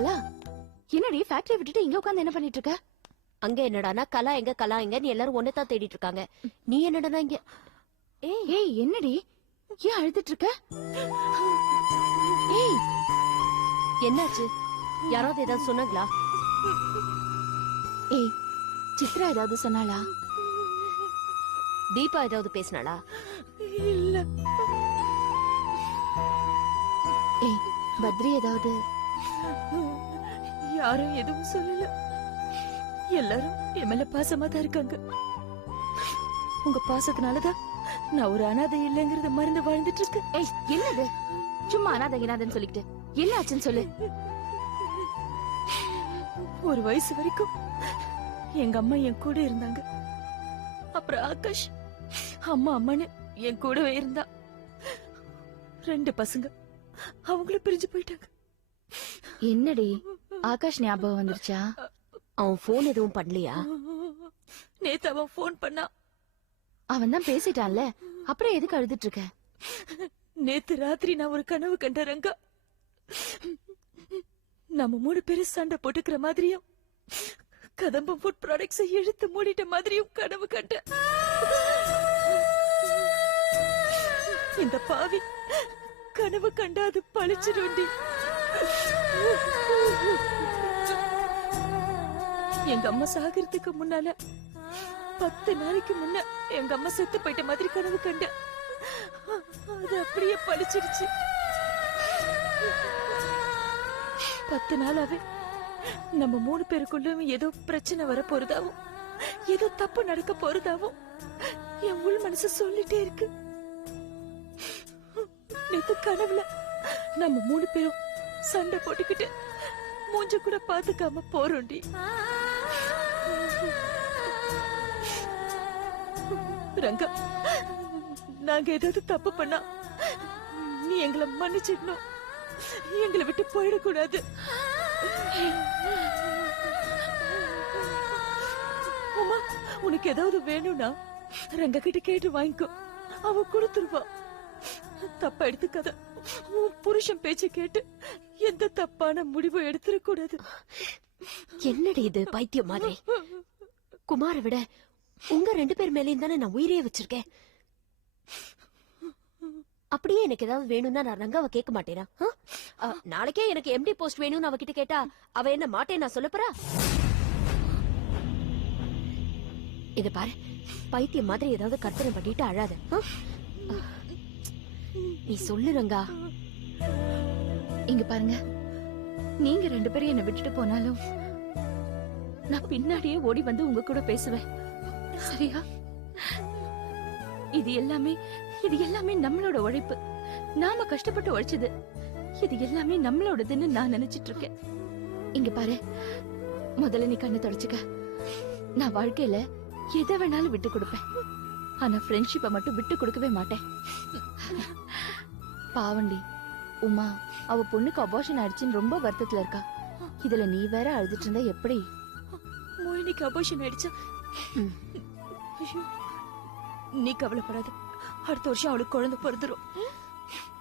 கலா, என்னடி ஃபேக்டரி விட்டுட்டு இங்க உட்கார்ந்து என்ன பண்ணிட்டு இருக்க? அங்க என்னடானா கலா எங்க நீ எல்லாரும் ஒன்னதான் தேடிட்டு இருக்காங்க. நீ என்னடா இங்க? ஏய் என்னடி, ஏன் அழுதுட்டு இருக்க? ஏய் என்னாச்சு? யாராவது ஏதாவது சொன்னாங்களா? ஏய் சித்ரா ஏதாவது சொன்னாளா? தீபா ஏதாவது பேசினாளா? இல்ல. ஏய் பத்ரி ஏதாவது? யாரும் எதுவும் சொல்லல. எல்லாரும் என் மேல பாசமா தான் இருக்காங்க. உங்க பாசத்தினாலதான் நான் ஒரு அனாதை இல்லைங்கறத மறந்து வாழ்ந்துட்டு இருக்கேன். ஏய் என்னது? சும்மா அனாதைன்னு சொல்லிட்டு என்ன ஆச்சுன்னு சொல்லு. ஒரு வயசு வரைக்கும் எங்க அம்மா என் கூட இருந்தாங்க. அப்புறம் ஆகாஷ் அம்மா அம்மான்னு என் கூடவே இருந்தா. 2 பசங்க அவங்களும் பிரிஞ்சு போயிட்டாங்க. என்னடி ஆகாஷ் ஞாபகம் வந்துருச்சா? அவன் போன் எதுவும் பண்ணலையா? நேத்து அவன் போன் பண்ணா. அவன் தான் பேசிட்டான்ல, அப்புறம் எதுக்கு அழுதுட்டு இருக்க? நேத்து ராத்திரி நான் ஒரு கனவு கண்ட ரங்கா. நம்ம 3 பேரும் சண்டை போட்டுக்கிற மாதிரியும் கதம்பம் ஃபுட் ப்ராடக்ட்ஸை இழுத்து மூடிட்ட மாதிரியும் கனவு கண்ட. இந்த பாவி கனவு கண்டாது பழிச்சிடுண்டி. எங்க அம்மா சாகிறதுக்கு முன்னால 10 நாளைக்கு முன்ன எங்க அம்மா செத்து போயிட்ட மாதிரி கனவு கண்ட. அது அப்படியே பழிச்சிருச்சு. 10 நாளாவே நம்ம 3 பேருக்குள்ள ஏதோ பிரச்சனை வர போறதாவும் ஏதோ தப்பு நடக்க போறதாவும் என் உள் மனசு சொல்லிட்டே இருக்கு. நேத்து கனவுல நம்ம 3 பேரும் சண்டை போட்டுக்கிட்டு மூஞ்ச கூட பாத்துக்காம போறோண்டி. ரங்கா, நாங்க ஏதாவது தப்பு பண்ணா நீ எங்களை மன்னிச்சிடணும். எங்களை விட்டு போயிடக்கூடாது. உமா, உனக்கு ஏதாவது வேணும்னா ரங்கா கிட்ட கேட்டு வாங்கிக்கோ, அவ கொடுத்துருவா. தப்பா எடுத்துக்காத. உன் புருஷன் பேச்ச கேட்டு எந்த தப்பான முடிவும் எடுத்துடக்கூடாது. என்னடி இது பைத்தியம் மாதிரி? குமார விட உங்க 2 பேர் மேலேயும் தானே நான் உயிரையே வச்சிருக்கேன். அப்படியே எனக்கு ஏதாவது வேணும்னா நான் ரங்காவை கேட்க மாட்டேனா? நாளைக்கே எனக்கு எம்டி போஸ்ட் வேணும்னு அவகிட்ட கேட்டா அவ என்ன மாட்டேன் நான் சொல்ல போறா? இது பாரு, பைத்தியம் மாதிரி ஏதாவது கற்பனை பண்ணிட்டு அழாத. நீ சொல்லு ரங்கா. இங்க பாருங்க, நீங்க 2 பேரும் என்ன விட்டுட்டு போனாலும் நான் பின்னாடியே ஓடி வந்து உங்க கூட பேசுவேன், சரியா? இது எல்லாமே நம்மளோட உழைப்பு. நாம கஷ்டப்பட்டு உழைச்சது. இது எல்லாமே நம்மளோடதுன்னு நான் நினைச்சிட்டு இருக்கேன். இங்க பாரு, முதல்ல நீ கண்ணை தொடச்சுக்க. நான் வாழ்க்கையில எதை வேணாலும் விட்டு கொடுப்பேன், ஆனா ஃப்ரெண்ட்ஷிப்பை மட்டும் விட்டு கொடுக்கவே மாட்டேன். பாவண்டி உமா, அவ பொண்ணுக்கு அபார்ஷன் ஆயிடுச்சுன்னு ரொம்ப வருத்தத்துல இருக்கா. இதுல நீ வேற அழுதுட்டு இருந்தா எப்படி? மோயினிக்கு அபார்ஷன் ஆயிடுச்சா? நீ கவலைப்படாத, அடுத்த வருஷம் அவளுக்கு குழந்தை பிறந்துரும்.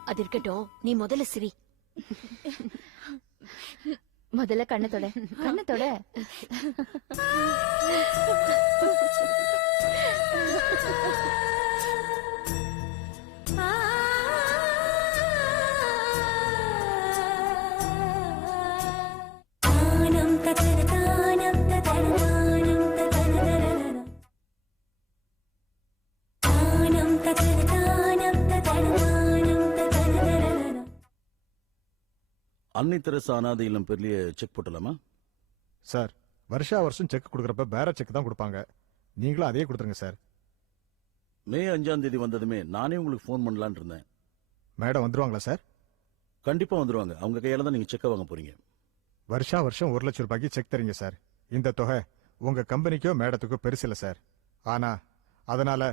அது இருக்கட்டும், நீ முதல்ல சிரி. முதல்ல கண்ணத்தோட கண்ணத்தோட. அன்னை தெரசா அனாதை இல்லம் பேர்லயே செக் போட்டலாமா சார்? வருஷா வருஷம் செக் கொடுக்கறப்ப பேர செக் தான் கொடுப்பாங்க, நீங்களும் அதே கொடுத்துருங்க சார். மே 5ஆம் தேதி வந்ததுமே நானே உங்களுக்கு ஃபோன் பண்ணலான்னு இருந்தேன். மேடம் வந்துருவாங்களா சார்? கண்டிப்பா வந்துருவாங்க. அவங்க கையால தான் நீங்க செக்க வாங்க போறீங்க. வருஷா வருஷம் 1 லட்சம் ரூபாய்க்கு செக் தரீங்க சார். இந்த தொகை உங்க கம்பெனிக்கோ மேடத்துக்கோ பெருசு இல்ல சார். ஆனா அதனால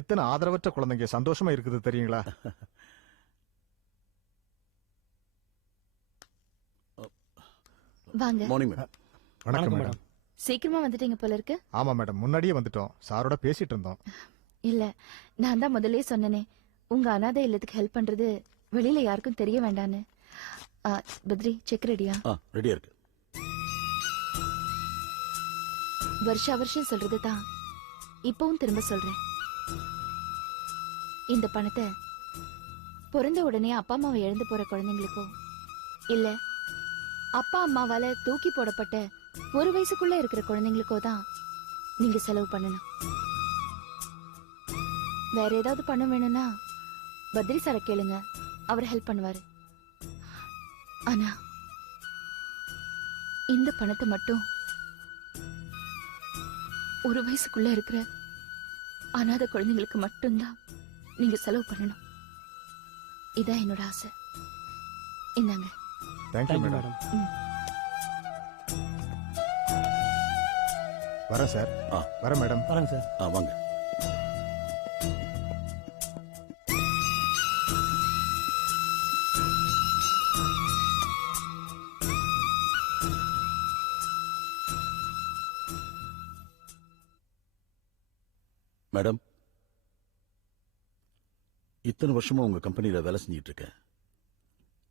எத்தனை ஆதரவற்ற குழந்தைங்க சந்தோஷமா இருக்குது தெரியுங்களா? வாங்க. Morning madam. வணக்கம் மேடம். சீக்கிரமா வந்துட்டீங்க போல இருக்கு. ஆமா மேடம், முன்னாடியே வந்துட்டோம், சாரோட பேசிட்டு இருந்தோம். இல்ல, நான் தான் முதல்லயே சொன்னனே, உங்க அனாதை இல்லத்துக்கு ஹெல்ப் பண்றது வெளியில யாருக்கும் தெரிய வேண்டான்னு. பத்ரி செக் ரெடியா? ரெடியா இருக்கு. வருஷம் சொல்றது தான் இப்பவும் திரும்ப சொல்றேன். இந்த பணத்தை பிறந்த உடனே அப்பா அம்மாவை இழந்து போற குழந்தைங்களுக்கோ இல்ல அப்பா அம்மாவால தூக்கி போடப்பட்ட 1 வயசுக்குள்ள இருக்கிற குழந்தைங்களுக்கோ தான் நீங்க செலவு பண்ணணும். வேற ஏதாவது பணம் வேணும்னா பத்ரி சார கேளுங்க, அவர் ஹெல்ப் பண்ணுவாரு. ஆனா இந்த பணத்தை மட்டும் 1 வயசுக்குள்ள இருக்கிற அனாதை குழந்தைங்களுக்கு மட்டும்தான் நீங்க செலவு பண்ணணும். இதான் என்னோட ஆசை. இந்தாங்க. Thank you madam. வரேன் சார். வரேன் மேடம். வரேங்க சார். வாங்க. மேடம், இத்தனை வருஷமா உங்க கம்பெனியில வேலை செஞ்சிட்டு இருக்கேன்.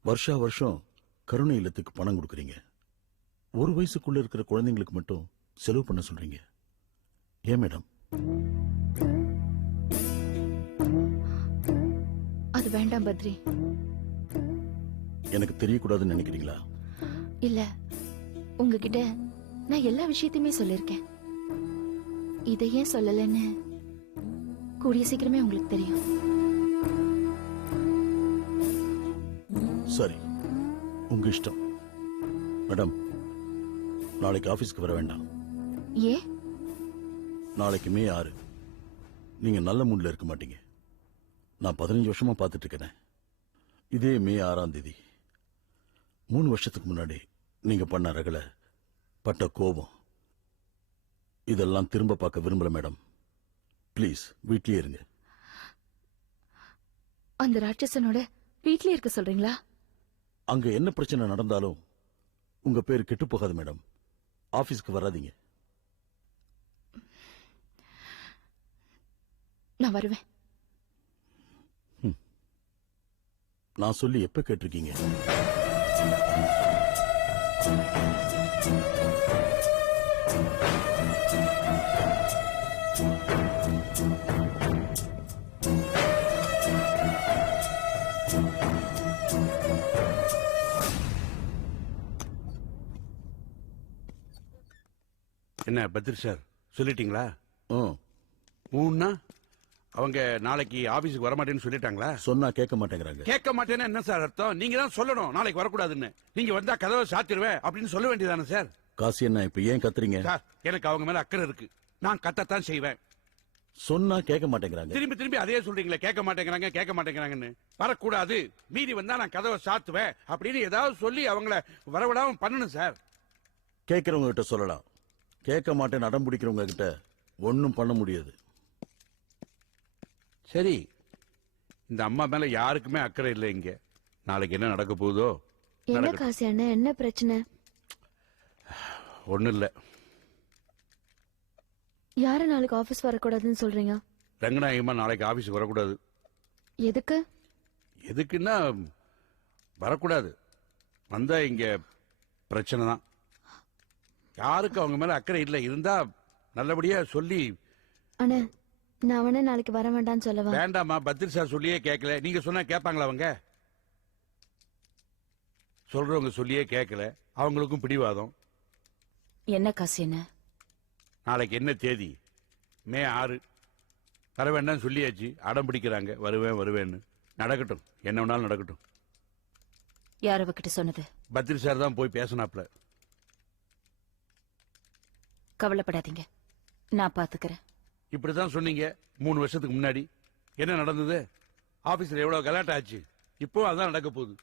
வருஷம் கருணை இல்லத்துக்கு பணம் கொடுக்குறீங்க. 1 வயசுக்குள்ள இருக்கிற குழந்தைங்களுக்கு மட்டும் செலவு பண்ண சொல்றீங்க. ஏன் மேடம்? அது வேண்டாம் பத்ரி. எனக்கு தெரியக்கூடாதுன்னு நினைக்கிறீங்களா? இல்ல, உங்ககிட்ட நான் எல்லா விஷயத்தையுமே சொல்லிருக்கேன். இதை ஏன் சொல்லலன்னு கூடிய சீக்கிரமே உங்களுக்கு தெரியும். சரி, உங்க இஷ்டம். மேடம், நாளைக்கு ஆபீஸ்க்கு வர வேண்டாம். ஏன்? நாளைக்கு மே 6. நீங்க நல்ல மூட்ல இருக்க மாட்டீங்க. நான் 15 வருஷமா பார்த்துட்டு இருக்கேன். இதே மே 6ஆம் தேதி 3 வருஷத்துக்கு முன்னாடி நீங்க பண்ண ரகலை, பட்ட கோபம், இதெல்லாம் திரும்ப பார்க்க விரும்பல மேடம். ப்ளீஸ் வீட்லயே இருங்க. அந்த ராட்சசனோட வீட்லயே இருக்க சொல்றீங்களா? அங்க என்ன பிரச்சனை நடந்தாலும் உங்க பேர் கெட்டு போகாது மேடம். ஆபீஸ்க்கு வராதீங்க. நான் வருவேன். நான் சொல்லி எப்ப கேட்டிருக்கீங்க? என்ன பத்ரி சார், சொல்லிட்டீங்களா? ம். ஊன்னா அவங்க நாளைக்கு ஆபீஸுக்கு வரமாட்டேன்னு சொல்லிட்டாங்களா? சொன்னா கேட்க மாட்டேங்கிறாங்க. கேட்க மாட்டேன்னா என்ன சார் அர்த்தம்? நீங்க தான் சொல்லணும் நாளைக்கு வரக்கூடாதுன்னு. நீங்க வந்தா கதவை சாத்திடுவேன் அப்படின்னு சொல்ல வேண்டியதானே சார்? காசி என்ன இப்ப ஏன் கத்துறீங்க? சார், எனக்கு அவங்க மேல அக்கறை இருக்கு. நான் கத்தத்தான் செய்வேன். சொன்னா கேட்க மாட்டேங்கிறாங்க. திரும்பி அதே சொல்றீங்களே, கேட்க மாட்டேங்கிறாங்கன்னு. வரக்கூடாது, மீறி வந்தா நான் கதவை சாத்துவேன் அப்படின்னு ஏதாவது சொல்லி அவங்கள வரவிடாம பண்ணணும் சார். கேட்கறவங்க கிட்ட சொல்லலாம். கேட்க மாட்டேன்னு அடம் பிடிக்கிறவங்க கிட்ட ஒன்னும் பண்ண முடியாது. சரி, இந்த அம்மா மேல யாருக்குமே அக்கறை இல்லை. இங்க நாளைக்கு என்ன நடக்க போகுதோ? என்ன காசி அண்ணா, என்ன பிரச்சனை? ஒண்ணு இல்ல. யார நாளைக்கு ஆபீஸ் வரக்கூடாதுன்னு சொல்றீங்க? ரங்கநாயகமா நாளைக்கு ஆபீஸ் வரக்கூடாது. எதுக்கு? எதுக்குன்னா வரக்கூடாது. வந்தா இங்க பிரச்சனை தான். யாருக்கு அவங்க மேல அக்கறை இல்லை. இருந்தா நல்லபடியா சொல்லி. அண்ணா, நான் அவனே நாளைக்கு வர வேண்டாம்னு சொல்லவா? வேண்டாமா, பத்ரி சார் சொல்லியே கேட்கல. நீங்க சொன்னா கேட்பாங்களா? அவங்க சொல்றவங்க சொல்லியே கேட்கல. அவங்களுக்கும் பிடிவாதம். என்ன காசு? என்ன நாளைக்கு என்ன தேதி? மே 6. வர வேண்டாம் சொல்லியாச்சு. அடம் பிடிக்கிறாங்க. வருவேன்னு. நடக்கட்டும், என்ன வேணாலும் நடக்கட்டும். யார் அவகிட்ட சொன்னது? பத்ரி சார் தான் போய் பேசினாப்ல. கவலைப்படாதீங்க, நான் பாத்துக்கிறேன். இப்படிதான் சொன்னீங்க 3 வருஷத்துக்கு முன்னாடி. என்ன நடந்தது? ஆபீஸ்ல எவ்வளவு கலாட்டா ஆச்சு. இப்போ அதான் நடக்க போகுது.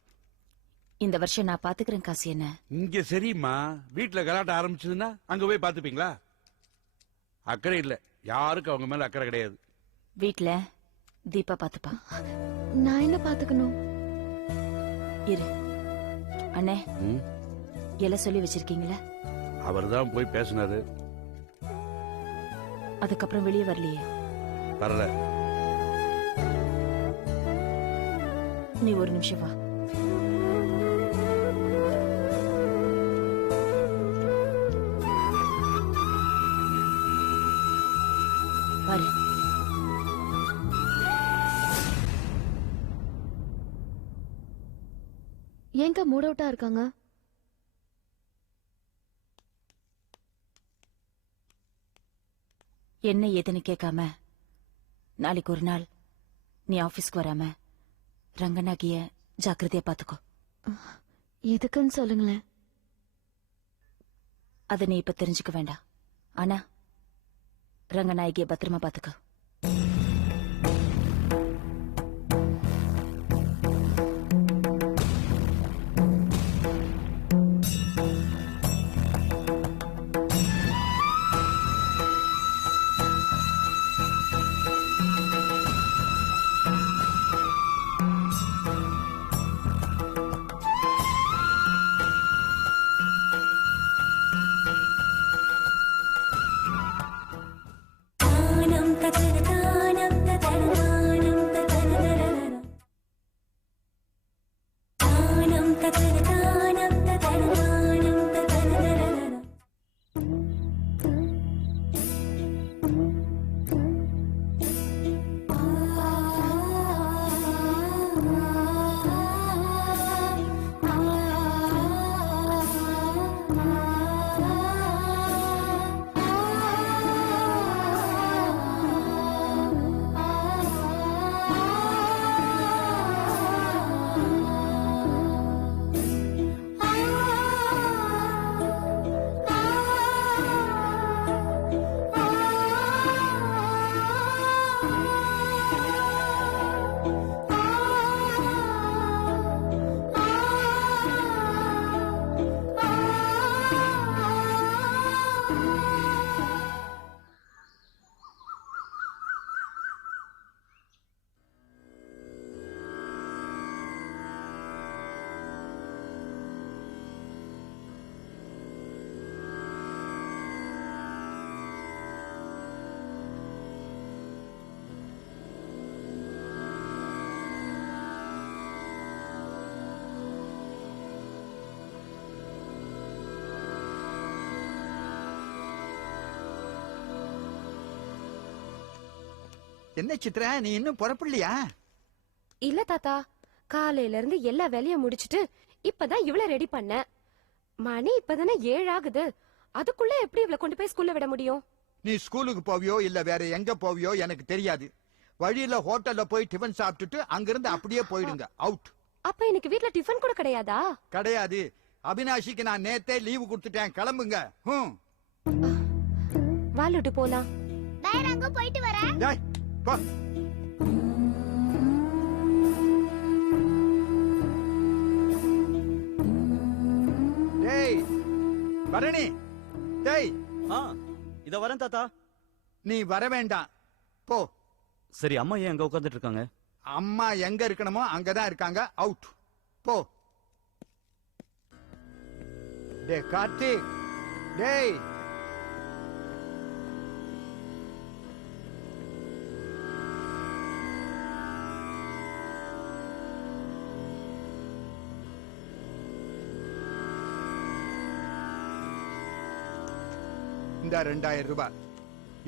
இந்த வருஷம் நான் பாத்துக்கிறேன் காசு. என்ன இங்க சரிம்மா, வீட்டுல கலாட்ட ஆரம்பிச்சதுன்னா அங்க போய் பாத்துப்பீங்களா? அக்கறை இல்ல. யாருக்கு அவங்க மேல அக்கறை கிடையாது. வீட்ல தீபா பாத்துப்பா. நான் என்ன பாத்துக்கணும்? இரு அண்ணே, எல்லாம் சொல்லி வச்சிருக்கீங்களா? அவர் தான் போய் பேசினாரு. அதுக்கப்புறம் வெளியே வரலையே? வரல. நீ ஒரு நிமிஷம் வா. தான் மூட் அவுட்டா இருக்காங்க? என்ன ஏதுன்னு கேட்காம நாளைக்கு ஒரு நாள் நீ ஆபீஸ்க்கு வராம ரங்கநாகிய ஜாக்கிரதையா பாத்துக்கோ. எதுக்குன்னு சொல்லுங்களேன். அதை நீ இப்ப தெரிஞ்சுக்க வேண்டாம். ஆனா ரங்கநாயகிய பத்திரமா பாத்துக்கோ. என்ன சித்ரா, நீ இன்னும் புறப்படலையா? இல்ல தாத்தா, காலையில இருந்து எல்லா வேலையும் முடிச்சிட்டு இப்பதான் இவள ரெடி பண்ண. மணி இப்பதானே 7 ஆகுது. அதுக்குள்ள எப்படி இவள கொண்டு போய் ஸ்கூல்ல விட முடியும்? நீ ஸ்கூலுக்கு போவியோ இல்ல வேற எங்க போவியோ எனக்கு தெரியாது. வழியில ஹோட்டல்ல போய் டிஃபன் சாப்பிட்டுட்டு அங்கிருந்து அப்படியே போயிடுங்க. அவுட். அப்ப இன்னைக்கு வீட்ல டிஃபன் கூட கிடையாதா? கிடையாது. அபினாஷிக்கு நான் நேத்தே லீவு கொடுத்துட்டேன். கிளம்புங்க. வாலுட்டு போலாம். வேறங்க போயிட்டு வரேன். டேய் போ. டேய் பரணி, டேய். இத வரேன் தாத்தா. நீ வர வேண்டாம், போ. சரி, அம்மா ஏன் அங்க உட்கார்ந்துட்டு இருக்காங்க? அம்மா எங்க இருக்கணுமோ அங்கதான் இருக்காங்க. அவுட். போ. டே கார்த்திக், டேய். இந்த 2000 ரூபாய்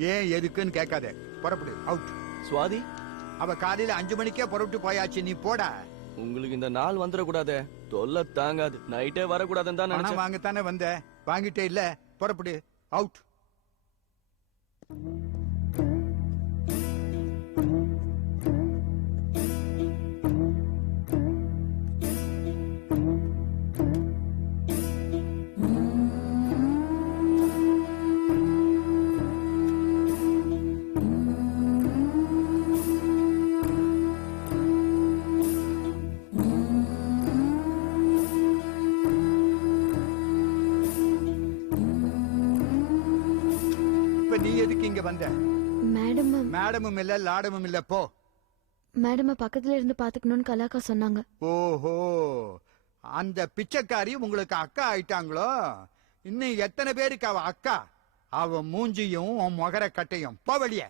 ஏன் எதுக்குன்னு கேட்காத. புறப்படு. அவுட். சுவாதி, அவ காலையில 5 மணிக்கே புறப்பட்டு போயாச்சு. நீ போடா. உங்களுக்கு இந்த நாள் வந்துடக்கூடாது. தொல்லை தாங்காது. நைட்டே வரக்கூடாதுன்னு தான் பணம் நினைச்சேன். வாங்கத்தானே வந்த, வாங்கிட்டே இல்ல. புறப்படு. அவுட். நீ எதுக்கு இங்க வந்த? மேடம் மேடமும் இல்ல லாடமும் இல்ல. போ. மேடம் பக்கத்துல இருந்து பாத்துக்கணும்னு கலாக்கா சொன்னாங்க. ஓஹோ, அந்த பிச்சைக்காரி உங்களுக்கு அக்கா ஆயிட்டாங்களோ? இன்னும் எத்தனை பேருக்கு அவ அக்கா? அவ மூஞ்சியும் உன் முகர கட்டையும். போ வெளியே.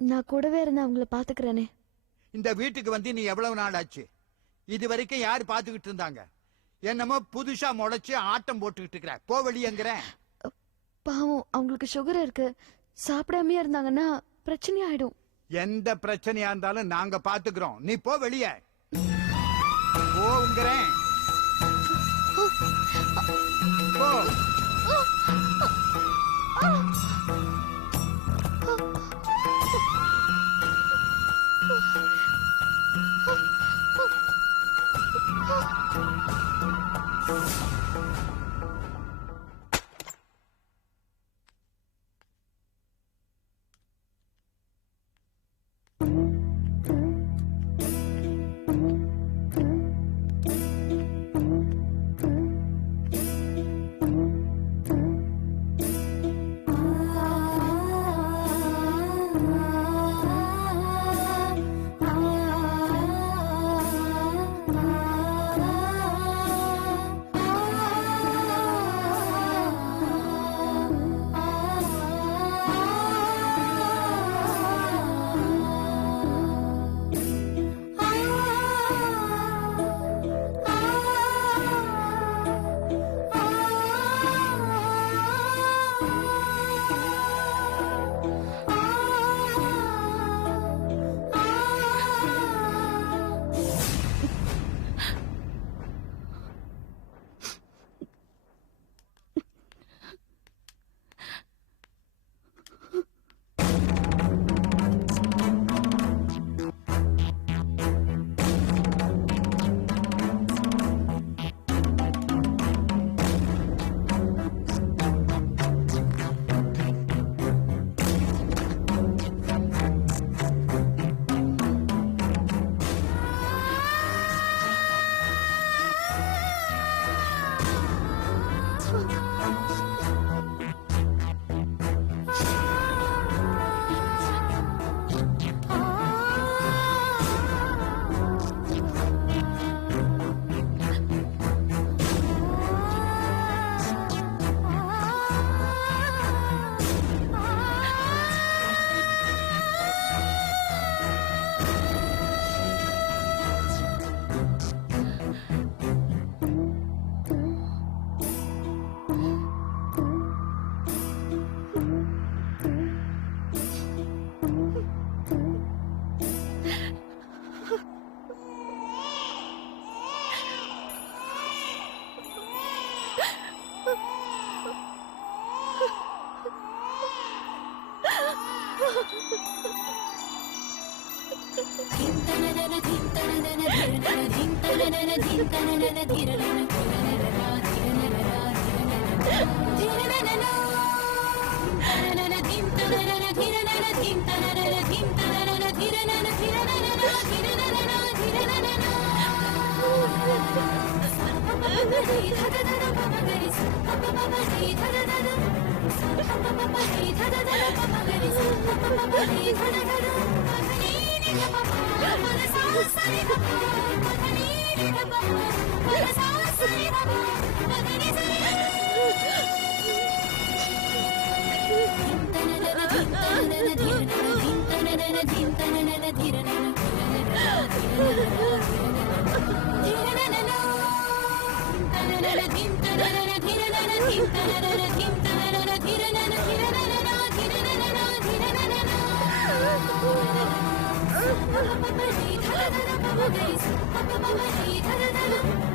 நான் கூடவே இருந்து அவங்கள பாத்துக்கிறேனே. இந்த வீட்டுக்கு வந்து நீ எவ்வளவு நாள் ஆச்சு? இது வரைக்கும் யாரு பாத்துக்கிட்டு இருந்தாங்க? என்னமோ புதுசா முளைச்சு ஆட்டம் போட்டுக்கிட்டு இருக்கிற. போ வெளியேங்கிறேன். பாவம், அவங்களுக்கு சுகர் இருக்கு. சாப்பிடாமயே இருந்தாங்கன்னா பிரச்சனை ஆயிடும். எந்த பிரச்சனையா இருந்தாலும் நாங்க பாத்துக்கிறோம். நீ போ வெளியே. போங்கிறேன். Thank you.